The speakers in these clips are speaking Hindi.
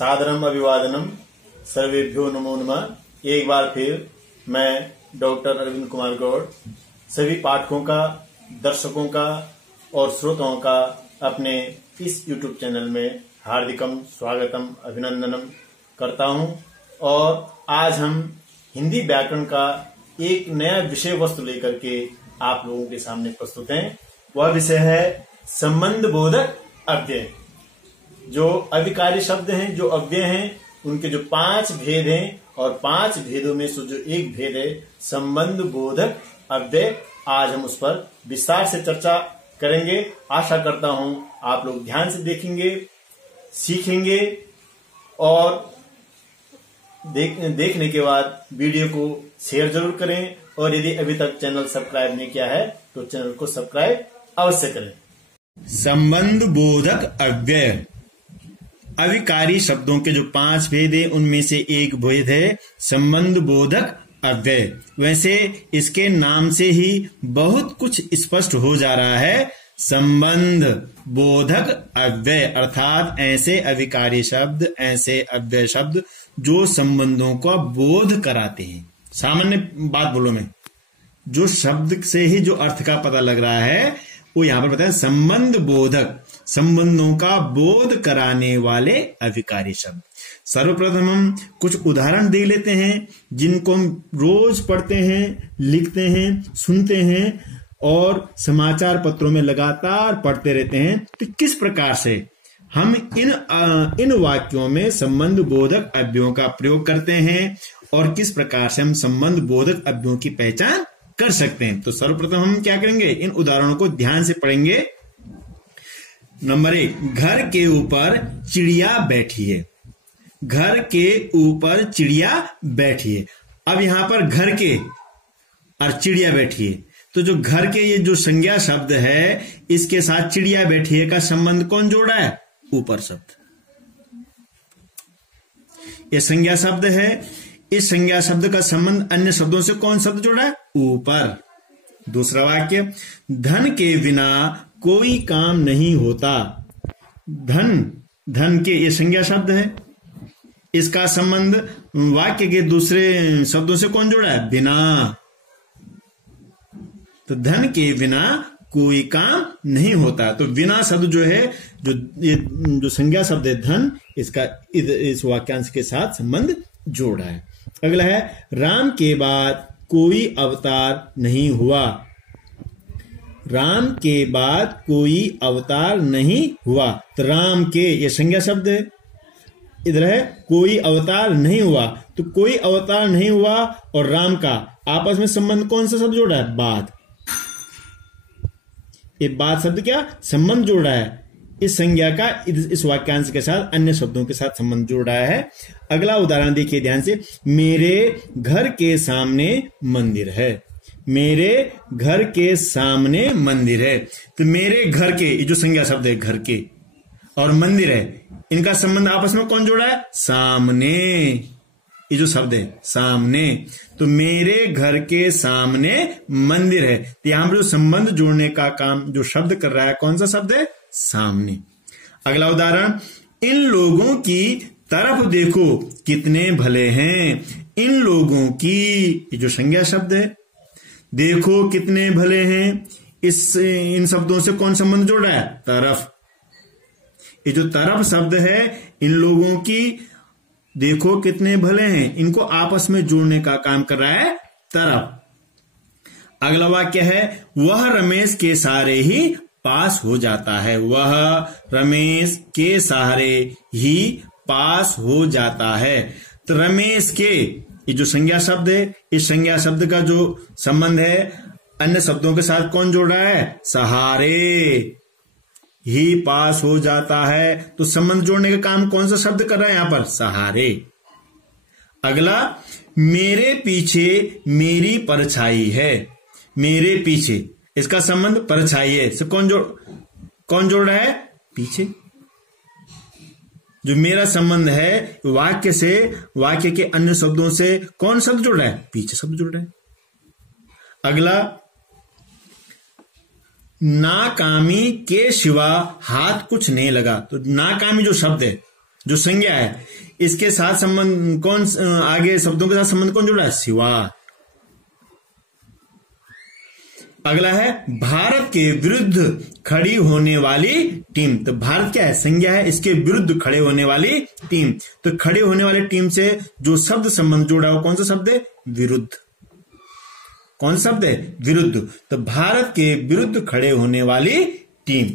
सादरम अभिवादनम सर्वेभ्यो नमो नमः। एक बार फिर मैं डॉक्टर अरविंद कुमार गौड़ सभी पाठकों का, दर्शकों का और श्रोताओं का अपने इस YouTube चैनल में हार्दिकम स्वागतम अभिनंदनम करता हूं। और आज हम हिंदी व्याकरण का एक नया विषय वस्तु लेकर के आप लोगों के सामने प्रस्तुत हैं। वह विषय है संबंध बोधक अव्यय। जो अविकारी शब्द हैं, जो अव्यय हैं, उनके जो 5 भेद हैं और 5 भेदों में से जो एक भेद है संबंध बोधक अव्यय, आज हम उस पर विस्तार से चर्चा करेंगे। आशा करता हूं आप लोग ध्यान से देखेंगे, सीखेंगे और देखने के बाद वीडियो को शेयर जरूर करें। और यदि अभी तक चैनल सब्सक्राइब नहीं किया है तो चैनल को सब्सक्राइब अवश्य करें। संबंध बोधक अव्यय। अविकारी शब्दों के जो 5 भेद है उनमें से एक भेद है संबंध बोधक अव्यय। वैसे इसके नाम से ही बहुत कुछ स्पष्ट हो जा रहा है। संबंध बोधक अव्यय अर्थात ऐसे अविकारी शब्द, ऐसे अव्यय शब्द जो संबंधों का बोध कराते हैं। सामान्य बात बोलो मैं, जो शब्द से ही जो अर्थ का पता लग रहा है वो यहां पर बताया संबंध बोधक, संबंधों का बोध कराने वाले अविकारी शब्द। सर्वप्रथम हम कुछ उदाहरण दे लेते हैं जिनको हम रोज पढ़ते हैं, लिखते हैं, सुनते हैं और समाचार पत्रों में लगातार पढ़ते रहते हैं। तो किस प्रकार से हम इन वाक्यों में संबंध बोधक अव्ययों का प्रयोग करते हैं और किस प्रकार से हम संबंध बोधक अव्ययों की पहचान कर सकते हैं। तो सर्वप्रथम हम क्या करेंगे, इन उदाहरणों को ध्यान से पढ़ेंगे। नंबर 1, घर के ऊपर चिड़िया बैठी है। घर के ऊपर चिड़िया बैठी है। अब यहां पर घर के और चिड़िया बैठी है, तो जो घर के ये जो संज्ञा शब्द है इसके साथ चिड़िया बैठी है का संबंध कौन जोड़ा है? ऊपर शब्द। ये संज्ञा शब्द है, इस संज्ञा शब्द का संबंध अन्य शब्दों से कौन शब्द जोड़ा है? ऊपर। दूसरा वाक्य, धन के बिना कोई काम नहीं होता। धन के ये संज्ञा शब्द है, इसका संबंध वाक्य के दूसरे शब्दों से कौन जोड़ा है? बिना। तो धन के बिना कोई काम नहीं होता। तो बिना शब्द जो है, जो संज्ञा शब्द है धन, इसका इस वाक्यांश के साथ संबंध जोड़ा है। अगला है, राम के बाद कोई अवतार नहीं हुआ। राम के बाद कोई अवतार नहीं हुआ। तो राम के ये संज्ञा शब्द है, इधर है कोई अवतार नहीं हुआ। तो कोई अवतार नहीं हुआ और राम का आपस में संबंध कौन सा शब्द जोड़ा है? बाद। ये बाद शब्द क्या संबंध जोड़ा है? इस संज्ञा का इस वाक्यांश के साथ अन्य शब्दों के साथ संबंध जोड़ा है। अगला उदाहरण देखिए ध्यान से, मेरे घर के सामने मंदिर है। मेरे घर के सामने मंदिर है। तो मेरे घर के, ये जो संज्ञा शब्द है घर के और मंदिर है, इनका संबंध आपस में कौन जोड़ा है? सामने। ये जो शब्द है सामने, तो मेरे घर के सामने मंदिर है। तो यहां पर जो संबंध जोड़ने का काम जो शब्द कर रहा है कौन सा शब्द है? सामने। अगला उदाहरण, इन लोगों की तरफ देखो कितने भले हैं। इन लोगों की, ये जो संज्ञा शब्द है, देखो कितने भले हैं, इन शब्दों से कौन संबंध जोड़ रहा है? तरफ। ये जो तरफ शब्द है, इन लोगों की देखो कितने भले हैं, इनको आपस में जोड़ने का काम कर रहा है तरफ। अगला वाक्य है, वह रमेश के सहारे ही पास हो जाता है। वह रमेश के सहारे ही पास हो जाता है। तो रमेश के, ये जो संज्ञा शब्द है, इस संज्ञा शब्द का जो संबंध है अन्य शब्दों के साथ कौन जोड़ रहा है? सहारे ही पास हो जाता है। तो संबंध जोड़ने का काम कौन सा शब्द कर रहा है यहां पर? सहारे। अगला, मेरे पीछे मेरी परछाई है। मेरे पीछे, इसका संबंध परछाई है से कौन जोड़ रहा है? पीछे। जो मेरा संबंध है वाक्य से, वाक्य के अन्य शब्दों से कौन शब्द जोड़ रहा है? पीछे शब्द जोड़ रहा है। अगला, नाकामी के सिवा हाथ कुछ नहीं लगा। तो नाकामी जो शब्द है जो संज्ञा है इसके साथ संबंध कौन, आगे शब्दों के साथ संबंध कौन जुड़ा है? सिवा। अगला है भारत के विरुद्ध खड़ी होने वाली टीम। तो भारत क्या है? संज्ञा है, इसके विरुद्ध खड़े होने वाली टीम। तो खड़े होने वाली टीम से जो शब्द संबंध जुड़ा है वो कौन सा शब्द है? विरुद्ध। कौन सा शब्द है? विरुद्ध। तो भारत के विरुद्ध खड़े होने वाली टीम।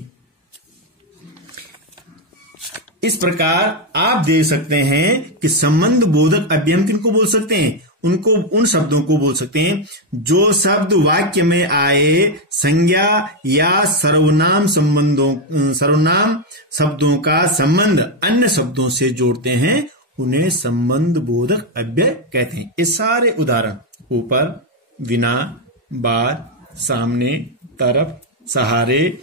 इस प्रकार आप देख सकते हैं कि संबंध बोधक अव्यय हम किनको बोल सकते हैं? उनको, उन शब्दों को बोल सकते हैं जो शब्द वाक्य में आए संज्ञा या सर्वनाम सर्वनाम शब्दों का संबंध अन्य शब्दों से जोड़ते हैं, उन्हें संबंध बोधक अव्यय कहते हैं। ये सारे उदाहरण ऊपर, बिना, बाद, सामने, तरफ, सहारे,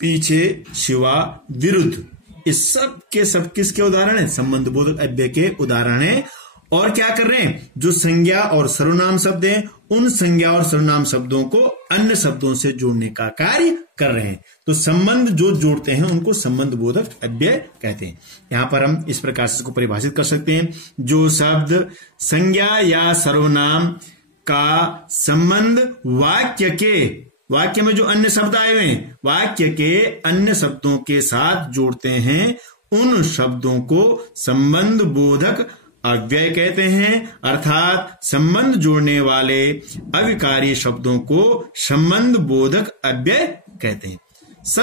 पीछे, सिवा, विरुद्ध, इस सब के सब किसके उदाहरण है? संबंध बोधक अव्यय के उदाहरण है। और क्या कर रहे हैं? जो संज्ञा और सर्वनाम शब्द हैं उन संज्ञा और सर्वनाम शब्दों को अन्य शब्दों से जोड़ने का कार्य कर रहे हैं। तो संबंध जो जोड़ते हैं उनको संबंध बोधक अव्यय कहते हैं। यहां पर हम इस प्रकार से इसको परिभाषित कर सकते हैं, जो शब्द संज्ञा या सर्वनाम का संबंध वाक्य में जो अन्य शब्द आए हुए हैं वाक्य के अन्य शब्दों के साथ जोड़ते हैं, उन शब्दों को संबंध बोधक अव्यय कहते हैं। अर्थात संबंध जोड़ने वाले अविकारी शब्दों को संबंध बोधक अव्यय कहते हैं।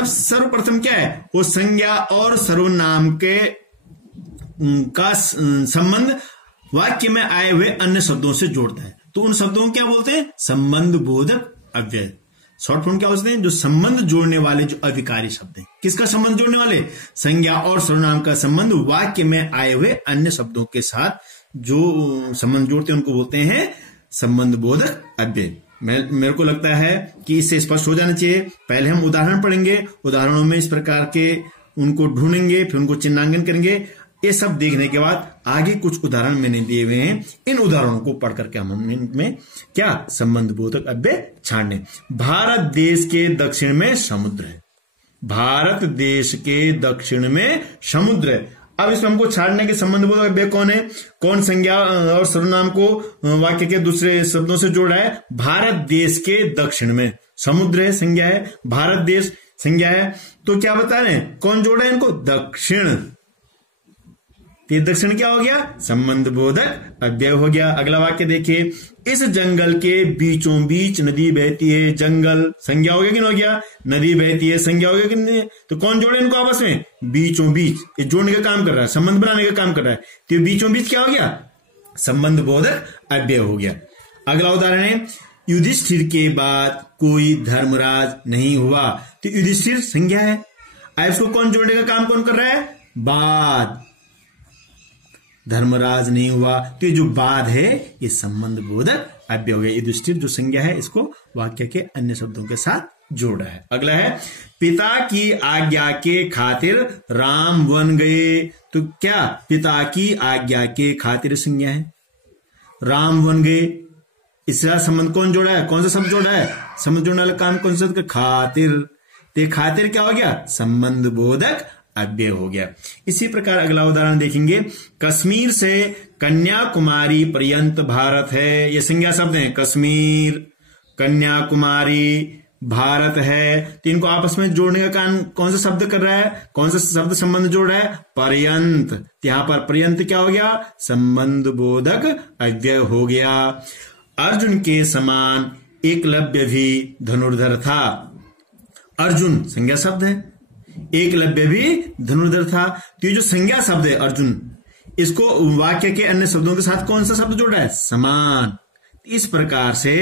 सर्वप्रथम क्या है? वो संज्ञा और सर्वनाम के का संबंध वाक्य में आए हुए अन्य शब्दों से जोड़ता है। तो उन शब्दों को क्या बोलते हैं? संबंध बोधक अव्यय। शॉर्ट फॉर्म क्या होते हैं? जो संबंध जोड़ने वाले जो अविकारी शब्द हैं। किसका संबंध जोड़ने वाले? संज्ञा और सर्वनाम का संबंध वाक्य में आए हुए अन्य शब्दों के साथ जो संबंध जोड़ते हैं उनको बोलते हैं संबंध बोधक अव्यय। मेरे को लगता है कि इससे स्पष्ट हो जाना चाहिए। पहले हम उदाहरण पढ़ेंगे, उदाहरणों में इस प्रकार के उनको ढूंढेंगे, फिर उनको चिन्हांकन करेंगे। ये सब देखने के बाद आगे कुछ उदाहरण मैंने दिए हुए हैं, इन उदाहरणों को पढ़ करके हम इनमें क्या संबंध बोधक अव्यय छाड़ने। भारत देश के दक्षिण में समुद्र है। भारत देश के दक्षिण में समुद्र है। अब इसमें हमको छाड़ने के संबंध बोधक अव्यय कौन है? कौन संज्ञा और सर्वनाम को वाक्य के दूसरे शब्दों से जोड़ा है? भारत देश के दक्षिण में समुद्र है, संज्ञा है। भारत देश संज्ञा है। तो क्या बता रहे हैं? कौन जोड़ा है इनको? दक्षिण। ये दक्षिण क्या हो गया? संबंध बोधक अव्यय हो गया। अगला वाक्य देखिए, इस जंगल के बीचों बीच नदी बहती है। जंगल संज्ञा हो गया कि नहीं हो गया? नदी बहती है संज्ञा हो गया कि नहीं? तो कौन जोड़े इनको आपस में? बीचों बीच। ये जोड़ने का काम कर रहा है, संबंध बनाने का काम कर रहा है। तो ये बीचों बीच क्या हो गया? संबंध बोधक अव्यय हो गया। अगला उदाहरण है, युधिष्ठिर के बाद कोई धर्मराज नहीं हुआ। तो युधिष्ठिर संज्ञा है। अब इसको कौन जोड़ने का काम कौन कर रहा है? बाद। धर्मराज नहीं हुआ, तो ये जो बाद है ये संबंध बोधक अव्यय हो गया। युधिष्ठिर जो संज्ञा है इसको वाक्य के अन्य शब्दों के साथ जोड़ा है। अगला है, पिता की आज्ञा के खातिर राम वन गए। तो क्या? पिता की आज्ञा के खातिर संज्ञा है, राम वन गए। इसका संबंध कौन जोड़ा है? कौन सा शब्द जोड़ा है? संबंध जोड़ने वाला काम कौन सा? खातिर। तो खातिर क्या हो गया? संबंध बोधक अव्यय हो गया। इसी प्रकार अगला उदाहरण देखेंगे, कश्मीर से कन्याकुमारी पर्यंत भारत है। ये संज्ञा शब्द हैं। कश्मीर, कन्याकुमारी, भारत है। तो इनको आपस में जोड़ने का काम कौन सा शब्द कर रहा है? कौन सा शब्द संबंध जोड़ रहा है? पर्यंत। यहां पर पर्यंत क्या हो गया? संबंध बोधक अव्यय हो गया। अर्जुन के समान एकलव्य भी धनुर्धर था। अर्जुन संज्ञा शब्द है, एकलव्य भी धनुर्धर था। तो ये जो संज्ञा शब्द है अर्जुन, इसको वाक्य के अन्य शब्दों के साथ कौन सा शब्द जोड़ा है? समान। इस प्रकार से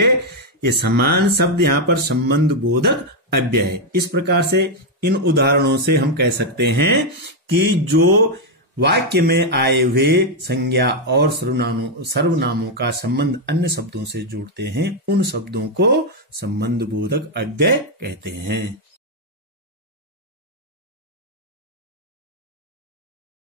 ये समान शब्द यहां पर संबंध बोधक अव्यय है। इस प्रकार से इन उदाहरणों से हम कह सकते हैं कि जो वाक्य में आए हुए संज्ञा और सर्वनामों का संबंध अन्य शब्दों से जोड़ते हैं, उन शब्दों को संबंध बोधक अव्यय कहते हैं।